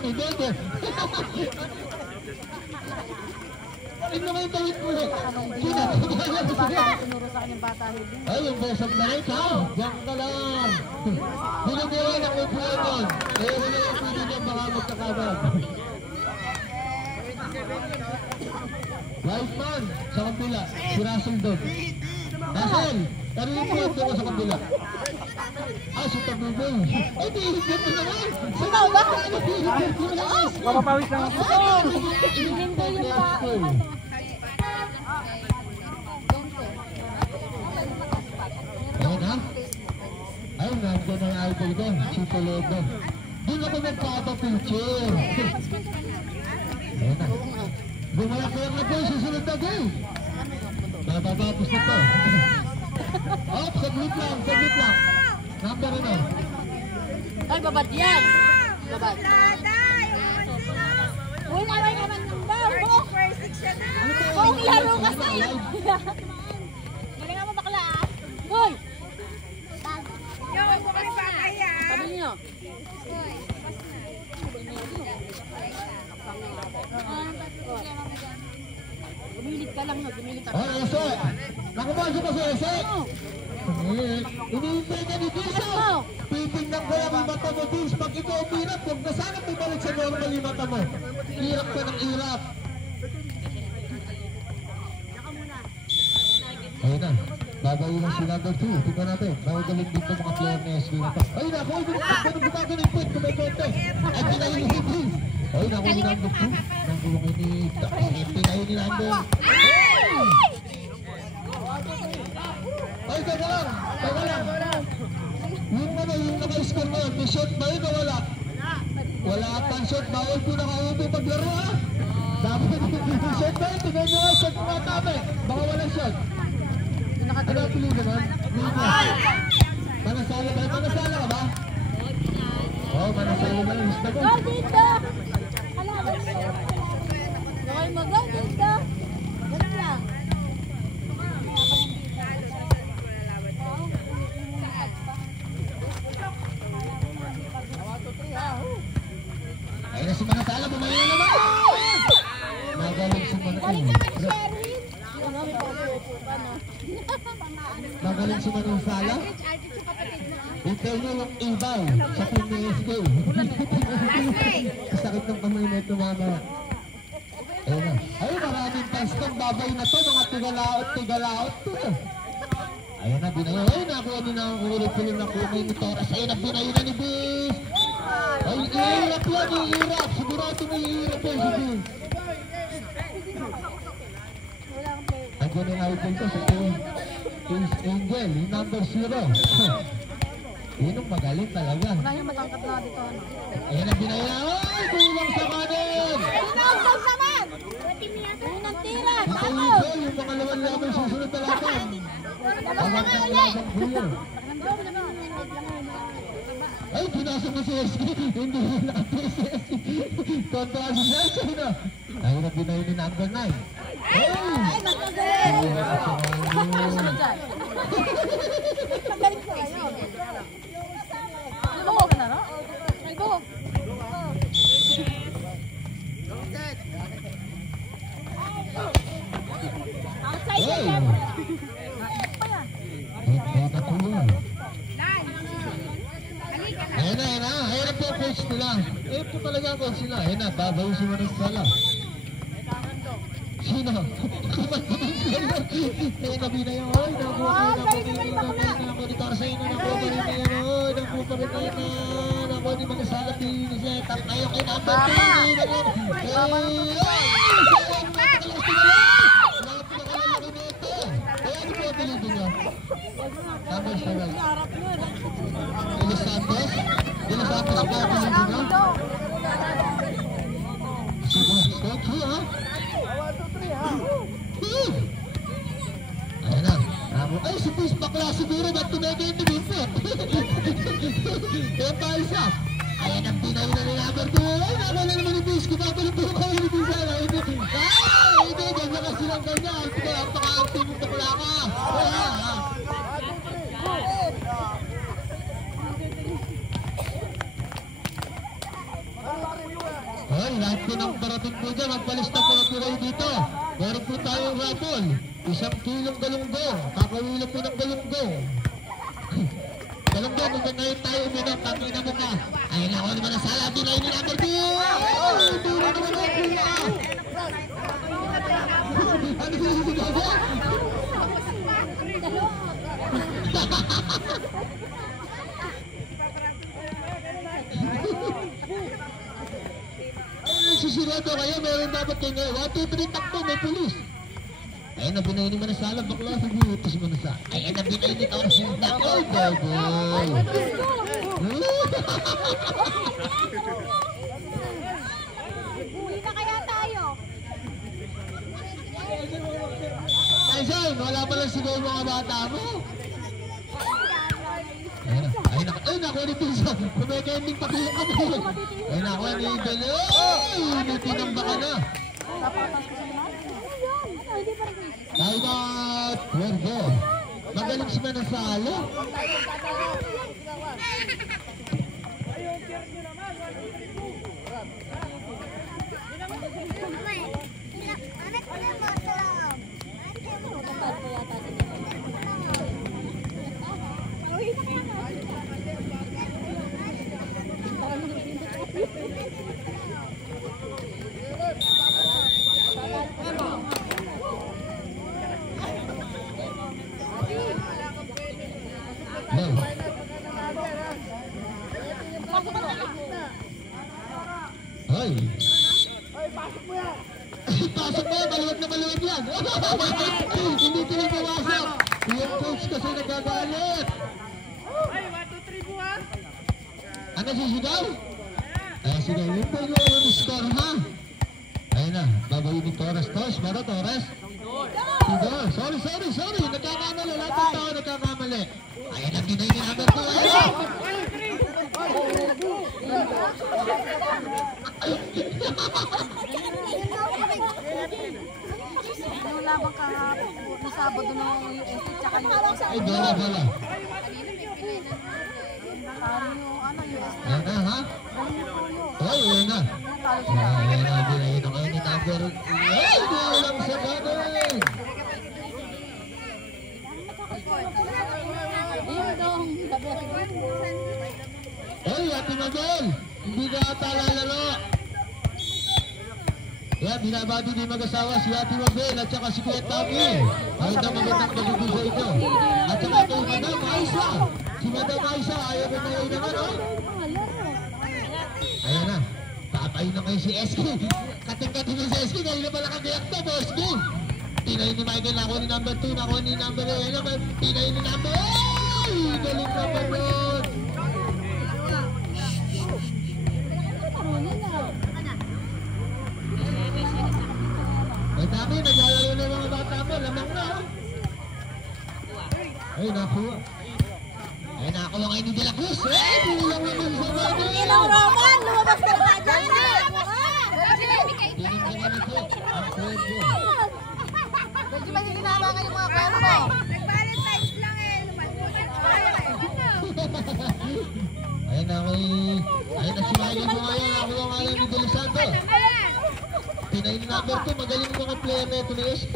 Hindi. Ano naman yung tawid mo? Ay, yung besok na rin ka. Diyan ka lang. Binigyan ako po yun. Eh, wala yung pili niya baka magkakabag. Right man, sa kabila. Si Russell doon. Russell, ano yung point ko sa kabila? Si Tabubong. Ay, dihigit mo naman. Sino ba? Mapapawis lang ako. Hindi yung pa. Ayan ha? Ay, nandiyan na yung idol ko. Si Toledo. Doon ako nagpapapicture. Ayan na. Bumalak-balak na po yung susunod na game. Natatapos na to. Saglit lang. Number ano? Ay, babad yan. Babad. Uy, naway naman ng bar. Kung laro kasi. Galingan mo bakla ah. Uy! Sabi niyo. Gumilit ka lang na, gumilit ka. Ay, Ese! Nakapasok ka sa Ese! Iniintay ka ni Disa! Titingnan ko lang yung mata mo, Dins. Pag ikaw umirap, huwag na sana bumalik sa normal yung mata mo. Irap ka ng irap. Ayun na. Babawi lang si number 2. Tingnan natin. Magaling dito mga player na SB na to. Ayun na. Kung bitago ng point, kung may konti. Ay, pinayin ni Dins. Ayun na. Kung number 2. Nang gulong ini. Pinayin ni number. Ay, teka lang. Yung naka-score mo yun, may shot ba yun o wala? Wala pang shot, bawal po nakaupo paglaro ha? Dapat yung shot ba yun, tingnan nyo nga, shot mo matama eh. Baka walang shot. Ano ang pili naman? Manasala ba? Manasala ka ba? Oo, manasala ba yung gusto ko? Go dito! Gawin mo, go dito! Ganun lang. Ayun na si Manasala, bumayo na naman! Magaling si Manasala. Magaling si Manasala? Hintay nyo yung ibaw sa team ni SK. Kasakit ng kamay na ito mama. Ayun na. Ay, maraming pastong babay na to, mga tigalaot to. Ayun na, binayo. Ayun na, kuha din ang ulit-ulit na kumay ni Torres. Ayun na, binayo na ni Biz. Ay, iirap yan, iirap. Sigurado mo iirap yan si Biz. Nandiyan yung idol ko sa Ace Angel, yung number 0. Yun ang magaling talaga. Wala yung matangkap na dito. Ayun ang binayo na. Ay, kulang sa kanin. Pinagdag naman! Ayun ang tira! Bago! Yung mga lawan-laban susunod na laban. Labas na nga ulit! Ay, pinasok mo si SK. Hindi mo nakapis si SK. Kontra si SK na. Ayun ang binayo ni number 9. Ay! Ay, magkagaling! Sunod dyan. Magaling po kayo. Ano ka na, no? Ay, go! Outside ka, Jeff! Pa yan. Ayun na. Ayun na po ang coach nila. Ayun po talaga ang coach nila. Ayun na, babayo si Manasala. Sino? Kaya gabi na yun. Ay, nakuha ako ni Tarsay na nakuha pa rin na yan. Ay, nakuha pa rin na yan. Nakuha ni Manasala. Tap na yun kay number 2. Number 7. Ilos Santos? Ilos Santos ba? Coach, ha? Ayan na. Ay, si Piz bakla siguro ba't tumega yung tumipot? Kaya tayo siya. Ayan ang pinayin na ni number 2. Ay, nakala naman ni Piz. Kumapalong po kayo ni Piz. Ay, hindi. Ganyan kasi lang ganyan. Kaya paka-active yung bakla ka. lahat po ng parating po dyan, magpalista po na po kayo dito. Meron po tayong raffle. 1 kilong galunggong. Kakawila po ng galunggong. Galunggong, kung ngayon tayo uminom, tangina mo ka. Ayun ako naman ang sala, di na yun yung number 2. Di na naman ang pula. Ano sinisigaw mo? Susunado kayo, meron dapat kayo ngayon. 1, 2, 3, takbo, may pulis. Ayun na, binayin ni Manasala, bakla, sabiutos Manasa. Ayun na, binayin ni Taurus yung nakaw, baboy. Uwi na kaya tayo. Ay, Son, wala pa lang siguro mga bata mo. Ayun na, nakuha ni Pinsan. Kumeka ending pati yung kamay. Ayun na, nakuha ni Idol. Ay, may tinamba ka na. Tayo na, Puerto. Magaling si Manasala. Hoy. Pasok mo, maluwag na maluwag yan. Hindi ko lang mawasok. Yung coach kasi nagagalit. Ay, 1, 2, 3 buha. Ano sisigaw? Sigaw yun po yung score ha. Ayun na, babayin ni Torres. Torres, baro Torres? Sidor. Sorry. Nagkakamali. Lahat ng tao nagkakamali. Ayun na, pinay ni number 2. Ayun na. Yung labang kahapon, na Sabado na yung UST, tsaka yung Ay, bola. ano yung UST. Ayun na ha. Ay, ayun na. Natalo sila. Ayun na, binayin ang ayun ni number. Ay, walang sa ganun. Yun dong, gabi. Ay, Ate Mabel. Hindi ka ata lalaro. Yan, binabati din mag-asawa si Ate Mabel at saka si Kuya Tommy. Ay, na magandang gabi sa ito. At saka kay Madam Aisa. Si Madam Aisa, ayaw mo na yun naman, oh. Ayan na. Papayin na kayo si SK. Kating-kating na si SK. Ngayon na pala kagayak to, boss game. Pinay ni Michael, nakuha ni number 2, nakuha ni number 1. Pinay ni number 1. Ay, galing naman yun. Ay, dami, naglalaro na mga bata mo. Lamang na, oh. Ay, nakuha. Ay, nakakuha kayo ni De La Cruz. Ay, bilang naman sa mga. Ilaw Roman, lumabas ka na dyan. Piling ka naman po. Ang pwede. Medyo may ginama ka yung mga pera mo. Nag-Valentine's lang eh. Ayun na, ayun na si Michael mo ngayon. Nakuha nga lang ni De Los Santos. Pinay ni number 2. Magaling mga player na ito ni SP.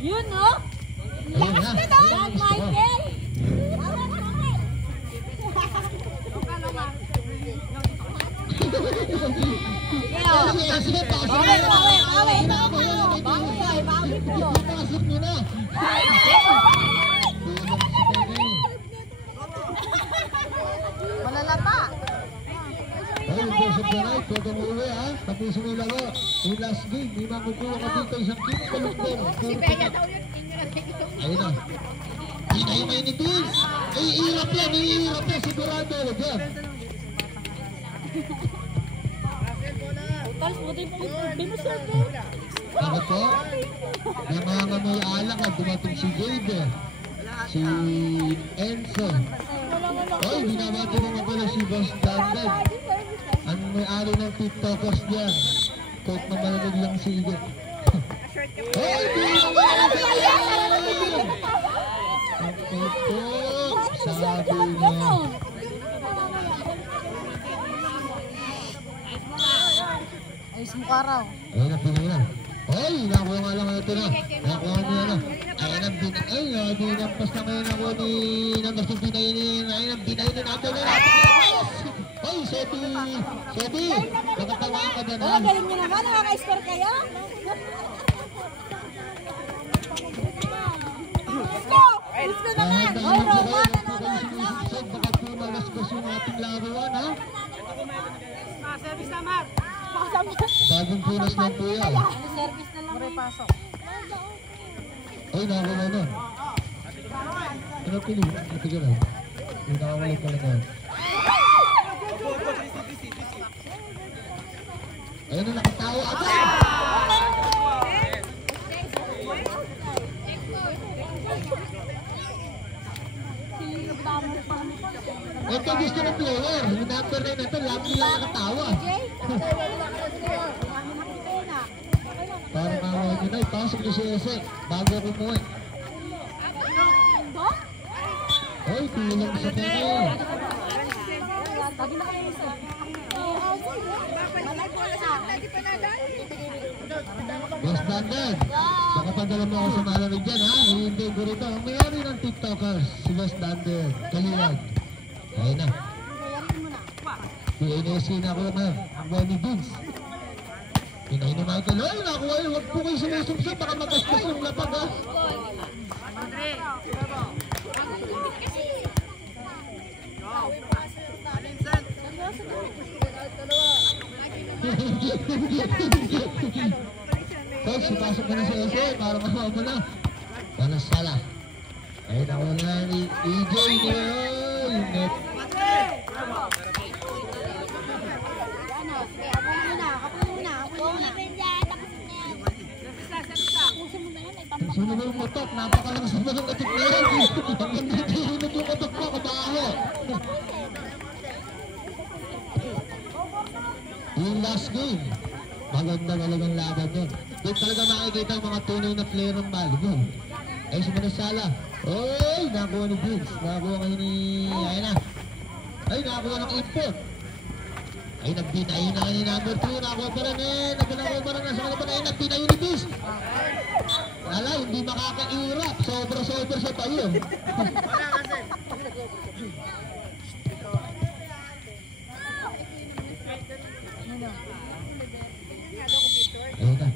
Yun, no? Ayun na. Dad Michael! Sige, pasok mo na. Bawi po. Pasok mo na. Malalata. Ayun, boss of the night. Huwag kang uuwi, ha? Tapusin mo yung laro. Yung last game, may makukuha ka dito isang king kalugtong. Si Bea daw yun. Ayun na. Hinay-may ni Twins. Ay, ihirap yan. Sigurado. Diyan. Tapos buti po, di mo serve. Ako po, nangangamoy alak at dumating si Jade. Si Enzo. Oy, binabati naman pala si Boss Dandad. Ang may-ari ng TikTokers diyan. Kahit na malamig lang si Igo. Oy, ang tutok. Sabi niya. Ayun ang pinila. Ay, nakuha nga lang ito na. Nakuha mo na. Ayun ang pinila. Ay, dinampas na ngayon ako ni number 2 pinayin. Ayun ang pinayin na natin na. Ay, Sebi. Nakatawa ka dyan. Oh, galing nyo naman. Nakaka-score kayo. Let's go! Let's go naman! Hoy, Roma! Baka pumalasgas yung ating laruan, ha? Service na, Mar. Bagong punas lang po yan. Service na lang. Pasok. Ay, nakakuha nun. Ano pili? Ito gano'n. Yung nakawala pala na. Ayun na nakatawa agad. Ito gusto ng player. Yung number 9 na ito, lagi lang nakatawa. Para mawawa nyo na, ipasok nyo si Ese bago ako umuwi. Ay, pilang sa tayo. West London, baka padala mo ako sa malamig dyan, ha? Hindi ko rito. Ang mayari ng TikTokers, si West London, Kaliwag. Ayun na. PNSC na ako naman, ang buwan ni Vince. Pinahin ni Michael, ay, nakuha yun, huwag po kayo sumusumsa, baka magastos yung lapag, ha? Coach, ipasok mo na si Ese para makuha mo na. Walang sala. Ayun ako na ni EJ niya. Yung net. Sino mo yung motok? Napakalakas naman ng motok na yan. Ang nagtihinod yung motok mo, kabaho. Yung last game, maganda talagang laban yun. Doon talaga makikita ang mga tunay na player ng volleyball. Ay, si Manasala. Oy, nakuha ni Vince. Nakuha kayo ni... Ayun na. Ay, nakuha ng input. Ay, nagbitayo na kayo ni number 2. Nakuha pa rin eh. Nakuha pa rin. Nasa kanila pa rin. Nagbitayo ni Vince. Wala, hindi makakairap. Sobra-sobra sa tayo. Ayun na.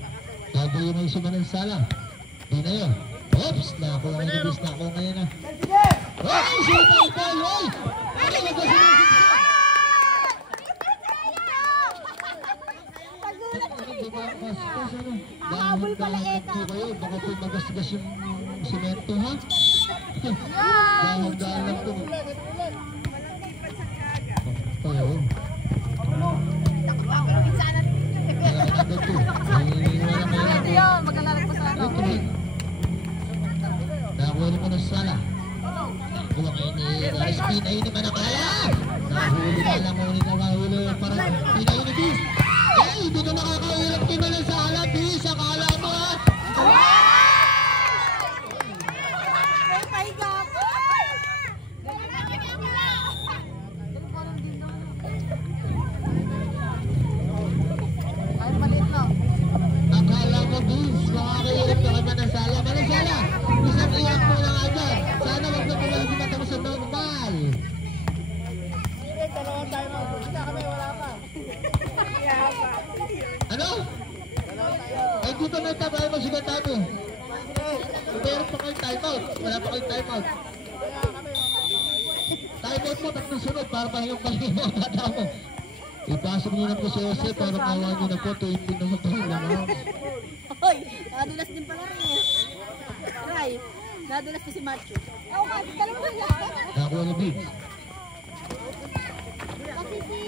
Tago yun ang Manasala. Di na yun. Oops! Nakuha kayo ni Vince. Nakuha ngayon na. Ay! Sino tayo? Ay! Ay! Nagkasinisip siya! Hahabol pala ito. Baka po magasgas yung simento, ha? Dahan-dahan lang po. Oo. Ito yun, maglalaro pa sa ano. Nakuha ni Manasala. Nakuha kayo ni Spin. Ayun ni Manakala. Nahuli na lang mo ni Nakahuli. Parang pinayo ni Bis. Ay, hindi na nakakahulap kay Manasala. Bis, akala mo, ha? Akala mo, Bis, makakahulap ka kay Manasala. Manasala, isang iyak mo lang agad. Sana wag na pumalik si Matamo sa normal. Ano? Ay, dito na tabayan mo si Matamo. Meron pa kayong timeout. Wala pa kayong timeout. Timeout mo, tatlong sunod para pahiyong mga bata mo. Ipasok niyo na po si Jose para kawan niyo na po 20 na mo tayo lang. Hoy, nadulas din pala rin eh. Aray, nadulas pa si Macho. Oo, kasi talaga lang. Nakuha ni Vince. Kasi si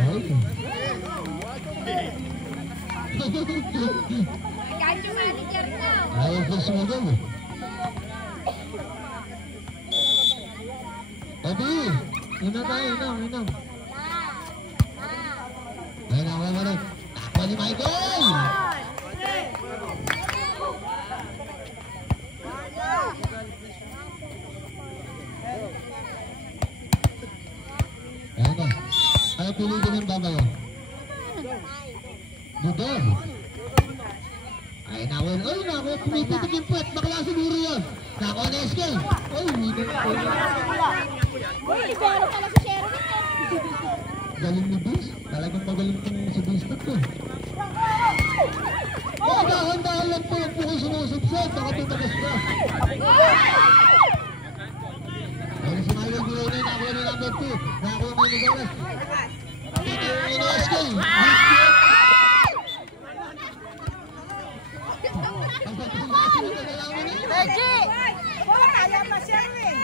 Ay. Kahit yung manager ko. Ayaw ko sumagam eh. Abi, inom tayo, inom. Ay, nakawalik. Nakuha ni Michael! Ayan na. pilitin yung babayo. Dudog. Ay, naku, pumipitik yung puwet. Bakla siguro yun. Naku, NSK. Ay, hindi na. Uy, libero pala si Sherwin eh. Galing ni Bis. Talagang magaling itong si Bis na to. Oh, dahan-dahan lang po. Huwag po kayo sinusubsod. Baka tumagas na. Ayun si Mario Gulay na. Nakuha ni number 2. Nakuha ni Nicolas. NSK. Reggie! Wala tayo pa Sherwin.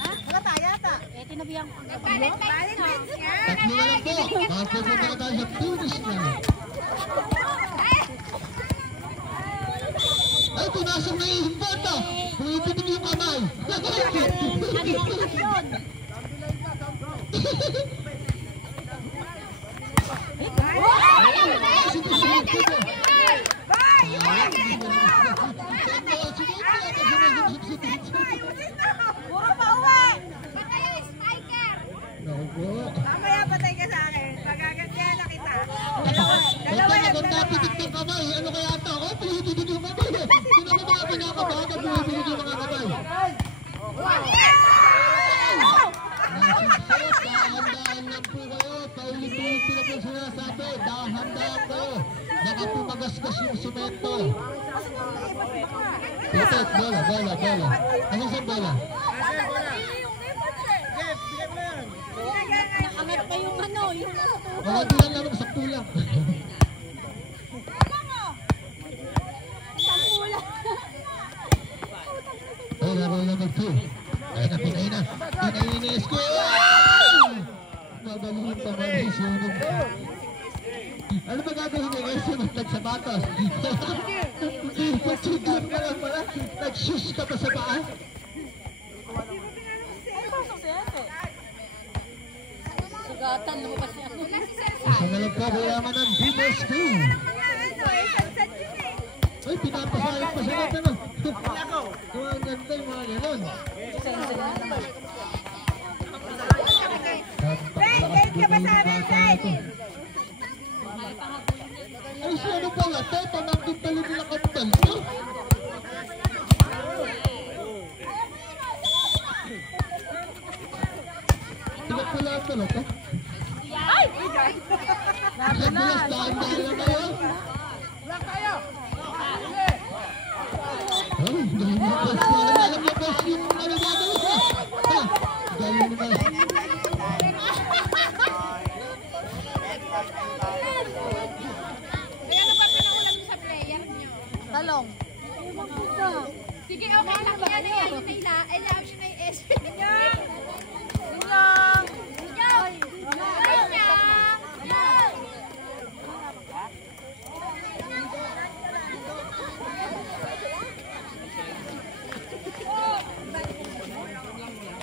Ha? Wala tayo ata. Eh, tinabihan ko. Valentine's nga. Tatlo na lang po. Makapunta na tayo sa finish na. Ay, tunasang na yung bata. Pumipitin yung kamay. Yun. Puro pa uwi. Baka yung spiker. Naku po. Mamaya patay ka sa akin. Pagagantihan na kita. Dalawa kung napitik ng kamay, ano kaya ito? Oh, pumipitin yung kamay. Sino ko mga pinakabahan na pumipitin yung mga kamay? Nasuksot, dahan-dahan lang po kayo. Paulit-ulit ko na po sinasabi. Dahan-dahan kayo. Baka pumagasgas yung semento. Putot, bola. Ano sa bola? Nakangat pa yung ano, yung nasa tuhod. Mga bilang lang, sakto lang. Sampula. Ay, laro number 2. Ay, pinay na. Pinay ni Nesco. Magaling pa man yung sunog. Ano ba gagawin ni Nesco? Nagsabatos. Pagsuglap ka lang pala. Nag-shush ka pa sa paa. Sugatan, lumabas niya. Isa na lang po, kailangan ng Bubos 2. Ay, pinapasayang pa sa natin. Ang ganda yung mga ganon. Kahit ka ba sa amin, Zay? Ay, sino pala ito? Pamangkin pala nila kapital ito. Tigat pala pala ito. Nagbulas, dahan-dahan lang kayo. Ay, galing na pa.